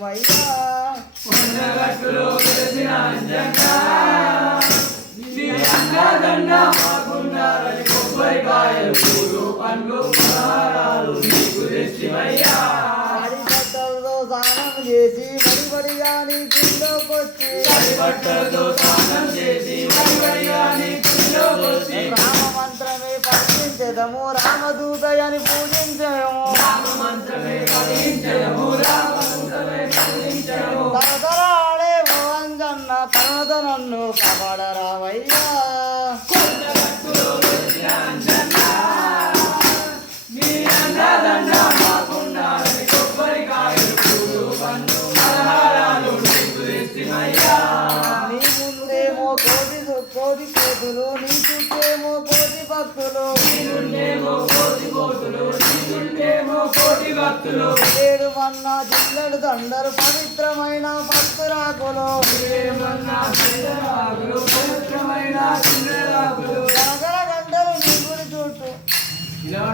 మయ్యా కొండగట్టులో వెలిసిన అంజన్న నీ అండదండ మాకున్నారని కొబ్బరికాయలు పూలు పండ్లు పలహారాలు నీకు తెచ్చివయ్యా తడి బట్టలతో స్నానం చేసి బడిబడిగా నీ గుళ్ళోకొచ్చి బట్టలతో స్నానం చేసి బడిబడిగా నీ గుళ్ళోకొచ్చి రామ మంత్రమే పఠించదము రామదూతయని పూజించము రామమంత్రమే పఠించడము రామమంత్రమే పఠించడము తరతరాడే అంజన్న తనత నన్ను కాపాడరావయ్యా కొండగట్టులో వెలిసిన అంజన్న నీ అండదండ మాకున్నారని కొబ్బరికాయలు పూలు పండ్లు పలహారాలు నీకు తెచ్చివయ్యా నీ ముందేమో కోటి కోతులు నీ చుట్టేమో కోటి భక్తులు నీరుండేమో కోటి కోతులు నీరుండేమో కోటి భక్తులు ఏడు మన్నా జిల్లడు దండరు పవిత్రమైన భక్తురాకులు ఏమన్నా చిన్నరాగులు పవిత్రమైన చిన్నరాగులు గంటలు నీ గురి చుట్టూ ఇలా